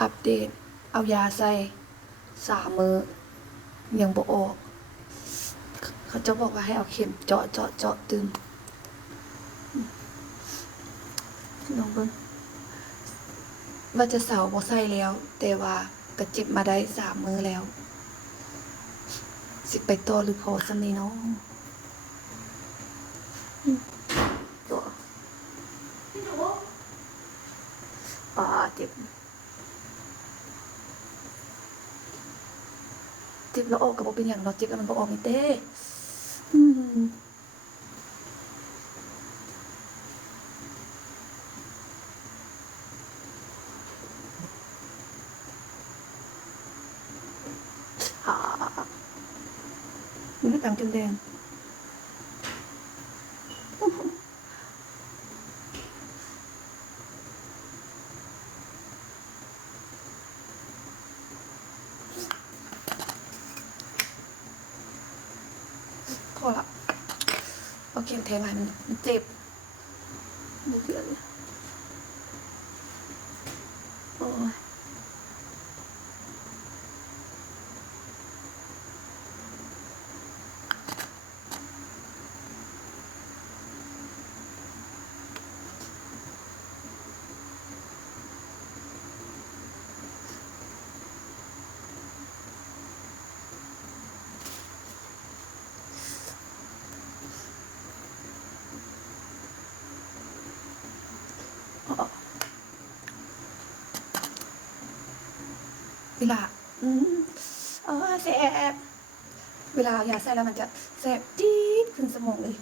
อัปเดตเอายาใส่3 มื้อยังบ่ออกเขาจะบอกว่าให้เอาเข็มเจาะตึมน้องเบิ่งว่าจะเสาบ่ใส่แล้ว แต่ว่าก็เจ็บมาได้3 มื้อแล้ว สิไปต่อหรือพอซำนี้เนาะตัวเจ็บแล้วออกก็บ่เป็นหยังเนาะเจ็บแล้วมันบ่ออกนี่เต้อืมอ่ามันต่างจนแดงพอละเอาเข็มแทงให้มันเจ็บไม่เดือดเลยโอ้ยอ๋อเวลาอืมแสบเวลาเอายาใส่แล้วมันจะแสบจี๊ดขึ้นสมองเลย